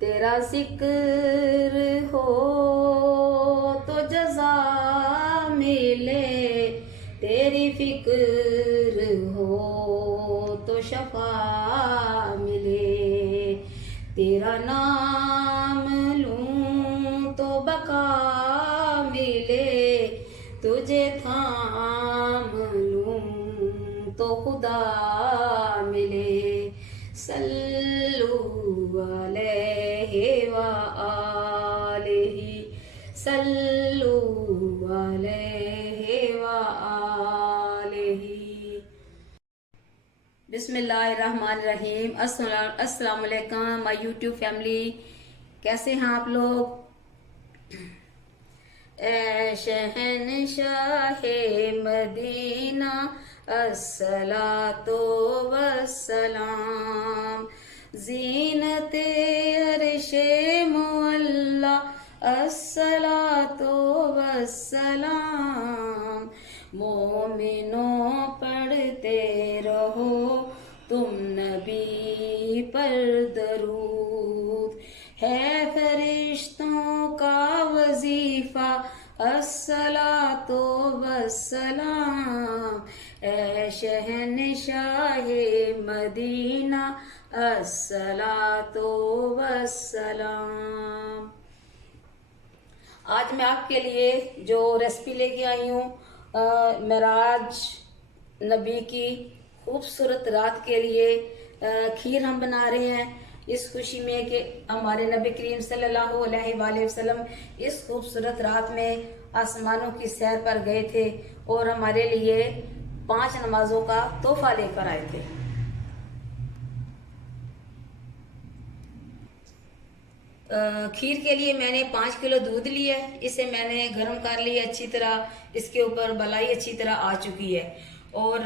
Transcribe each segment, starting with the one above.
तेरा जिक्र हो तो जज़ा मिले, तेरी फिक्र हो तो शफा मिले। तेरा नाम लूं तो बका मिले, तुझे थाम लूं तो खुदा मिले। सल्लु अलैहि व आलिहि, सल्लु अलैहि व आलिहि। बिस्मिल्लाहिर्रहमानिर्रहीम। अस्सलाम वालेकुम माय यूट्यूब फैमिली, कैसे हैं आप लोग? ए शहनशाहे मदीना अस्सलातो वस्सलाम, ज़ीनते अर्शे मुअल्ला अस्सलातो वस्सलाम। मोमिनों पढ़ते रहो तुम नबी पर दरूद, है फरिश्तों का वजीफा अस्सलातो वस्सलाम। ए शहनशाहे मदीना अस्सलातो वस्सलाम। आज मैं आपके लिए जो रेसिपी लेके आई हूँ, मेराज नबी की खूबसूरत रात के लिए खीर हम बना रहे हैं, इस खुशी में कि हमारे नबी करीम सल्लल्लाहु अलैहि वसल्लम इस खूबसूरत रात में आसमानों की सैर पर गए थे और हमारे लिए 5 नमाजों का तोहफा लेकर आए थे। खीर के लिए मैंने 5 किलो दूध लिया है, इसे मैंने गर्म कर लिया अच्छी तरह, इसके ऊपर मलाई अच्छी तरह आ चुकी है। और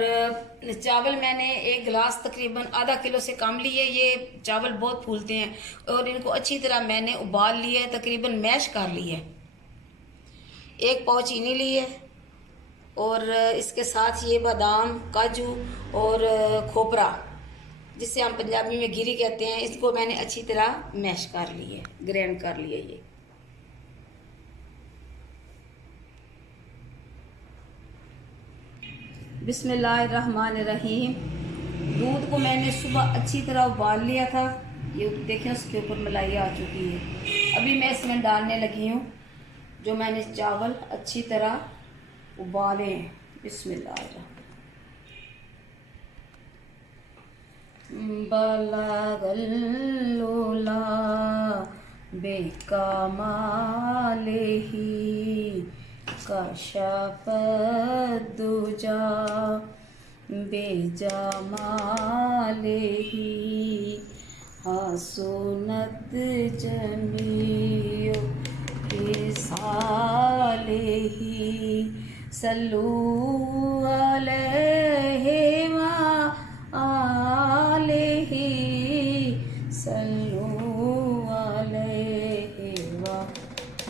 चावल मैंने 1 गिलास तकरीबन आधा किलो से कम लिए, ये चावल बहुत फूलते हैं, और इनको अच्छी तरह मैंने उबाल लिया है, तकरीबन मैश कर लिया है। 1 पाव चीनी ली है और इसके साथ ये बादाम, काजू और खोपरा, जिसे हम पंजाबी में गिरी कहते हैं, इसको मैंने अच्छी तरह मैश कर लिया, ग्राइंड कर लिया। ये बिस्मिल्लाहिर्रहमानिर्रहीम। दूध को मैंने सुबह अच्छी तरह उबाल लिया था, ये देखें उसके ऊपर मलाई आ चुकी है। अभी मैं इसमें डालने लगी हूँ जो मैंने चावल अच्छी तरह उबाले हैं। बिस्मिल्लाह। बलगल्लोला बेकमालेही कशफ दुजा बेजमालेही हसुनत जमीयो सालेही। सल्लू अलैहि व आलिहि, सल्लू अलैहि व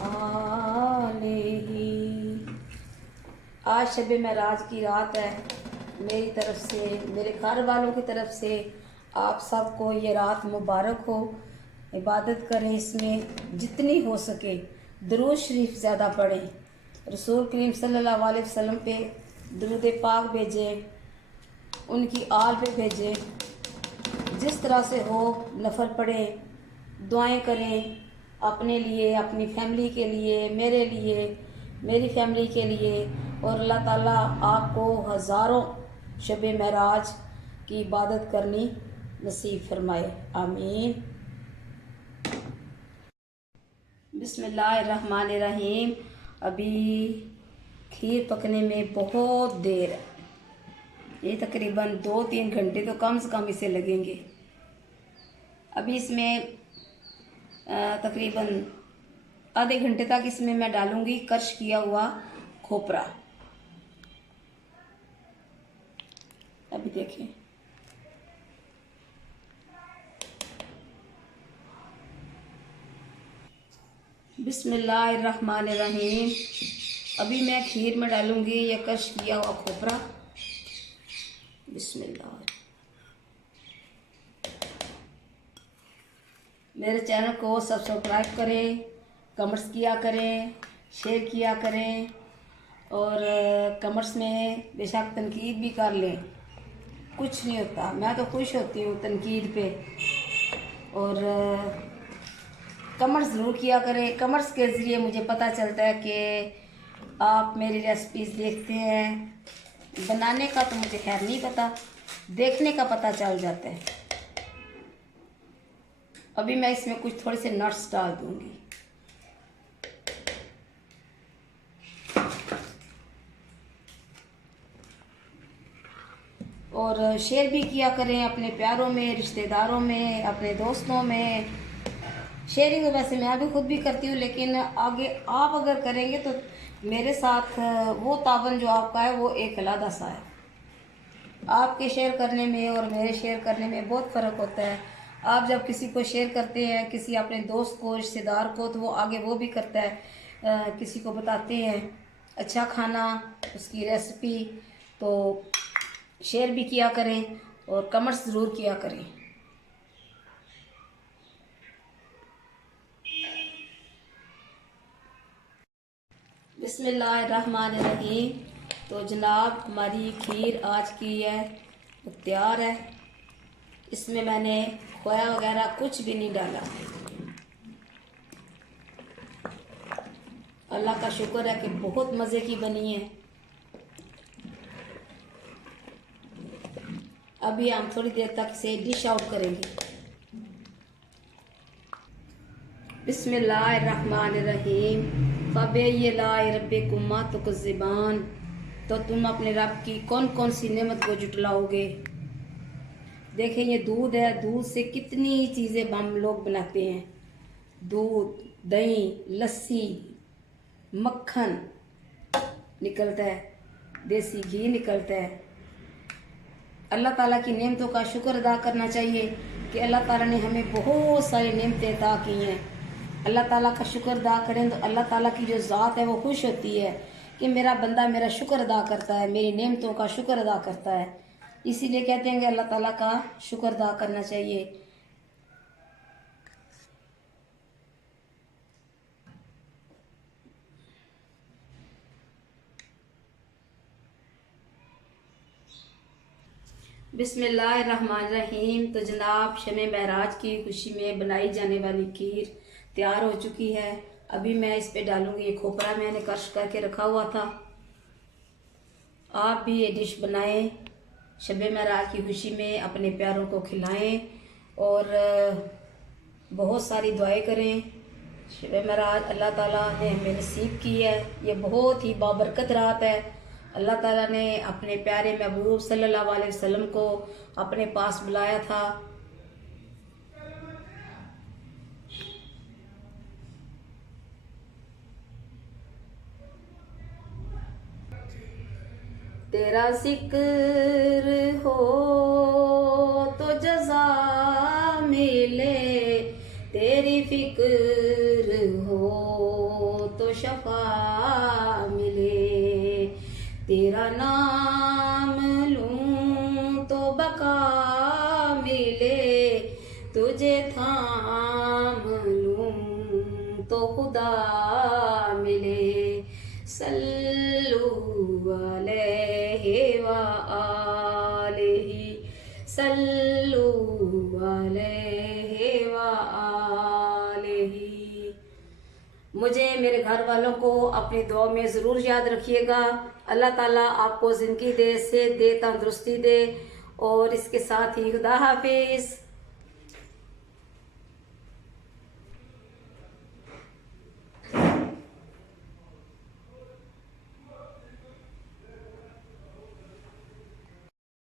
आलिहि। आज शब मेराज की रात है। मेरी तरफ से, मेरे घर वालों की तरफ से आप सबको ये रात मुबारक हो। इबादत करें, इसमें जितनी हो सके दुरूद शरीफ ज़्यादा पढ़ें, रसूल करीम सल्लल्लाहु अलैहि वसल्लम पे दुरूद पाक भेजें, उनकी आल पे भेजें, जिस तरह से हो नफल पढ़ें, दुआएं करें अपने लिए, अपनी फैमिली के लिए, मेरे लिए, मेरी फैमिली के लिए, और अल्लाह ताला आपको हज़ारों शब मेराज की इबादत करनी नसीब फरमाए, आमीन। बिस्मिल्लाहिर्रहमानिर्रहीम। अभी खीर पकने में बहुत देर है, ये तकरीबन 2-3 घंटे तो कम से कम इसे लगेंगे। अभी इसमें तकरीबन आधे घंटे तक इसमें मैं डालूंगी क्रश किया हुआ खोपरा। अभी देखें, बिस्मिल्लाहिर्रहमानिर्रहीम। अभी मैं खीर में डालूंगी ये क्रश किया हुआ खोपरा। बिस्मिल्लाह। मेरे चैनल को सब्सक्राइब करें, कमेंट्स किया करें, शेयर किया करें और कमेंट्स में बेशक तनकीद भी कर लें, कुछ नहीं होता। मैं तो खुश होती हूँ तनकीद पे। और कमेंट्स ज़रूर किया करें। कमेंट्स के ज़रिए मुझे पता चलता है कि आप मेरी रेसिपीज़ देखते हैं। बनाने का तो मुझे खैर नहीं पता, देखने का पता चल जाता है। अभी मैं इसमें कुछ थोड़े से नट्स डाल दूंगी। और शेयर भी किया करें अपने प्यारों में, रिश्तेदारों में, अपने दोस्तों में। शेयरिंग वैसे मैं भी खुद भी करती हूँ, लेकिन आगे आप अगर करेंगे तो मेरे साथ वो तावन जो आपका है वो एक अलग सा है। आपके शेयर करने में और मेरे शेयर करने में बहुत फ़र्क होता है। आप जब किसी को शेयर करते हैं, किसी अपने दोस्त को, रिश्तेदार को, तो वो आगे वो भी करता है। किसी को बताते हैं अच्छा खाना, उसकी रेसिपी, तो शेयर भी किया करें और कमेंट्स ज़रूर किया करें। बिस्मिल्लाहिर्रहमानिर्रहीम। तो जनाब हमारी खीर आज की है वो तैयार है। इसमें मैंने खोया वगैरह कुछ भी नहीं डाला। अल्लाह का शुक्र है कि बहुत मज़े की बनी है। अभी हम थोड़ी देर तक इसे डिश आउट करेंगे। बिस्मिल्लाहिर्रहमानिर्रहीम। फ़बिअय्यि रब्बिकुमा तुकज़्ज़िबान। तो तुम अपने रब की कौन कौन सी नेमत को जुटलाओगे। देखें ये दूध है, दूध से कितनी चीज़ें हम लोग बनाते हैं। दूध, दही, लस्सी, मक्खन निकलता है, देसी घी निकलता है। अल्लाह ताला की नेमतों का शुक्र अदा करना चाहिए कि अल्लाह ताला ने हमें बहुत सारी नेमतें अता की हैं। अल्लाह ताला का शुक्र अदा करें तो अल्लाह ताला की जो ज़ात है वो खुश होती है कि मेरा बंदा मेरा शुक्र अदा करता है, मेरी नेमतों का शुक्र अदा करता है। इसीलिए कहते हैं कि अल्लाह ताला का शुक्र अदा करना चाहिए। बिस्मिल्लाहिर्रहमानिर्रहीम। तो जनाब शमे महराज की खुशी में बनाई जाने वाली खीर तैयार हो चुकी है। अभी मैं इस पे डालूंगी ये खोपरा मैंने क्रश करके रखा हुआ था। आप भी ये डिश बनाएं, शबे महराज की खुशी में अपने प्यारों को खिलाएं और बहुत सारी दुआएं करें। शबे महराज अल्लाह ताला ने हमें नसीब की है, ये बहुत ही बाबरकत रात है। अल्लाह ताला ने अपने प्यारे महबूब सल्लल्लाहु अलैहि वसल्लम को अपने पास बुलाया था। तेरा जिक्र हो तो जज़ा मिले, तेरी फिक्र हो तो शफा मिले। तेरा नाम लूं तो बका मिले, तुझे थाम लूं तो खुदा मिले। सल्लु अलैहि व आलिहि, सल्लु अलैहि व आलिहि। मुझे मेरे घर वालों को अपनी दुआ में ज़रूर याद रखिएगा। अल्लाह ताला आपको ज़िंदगी दे, सेहत दे, तंदुरुस्ती दे और इसके साथ ही खुदा हाफिज़।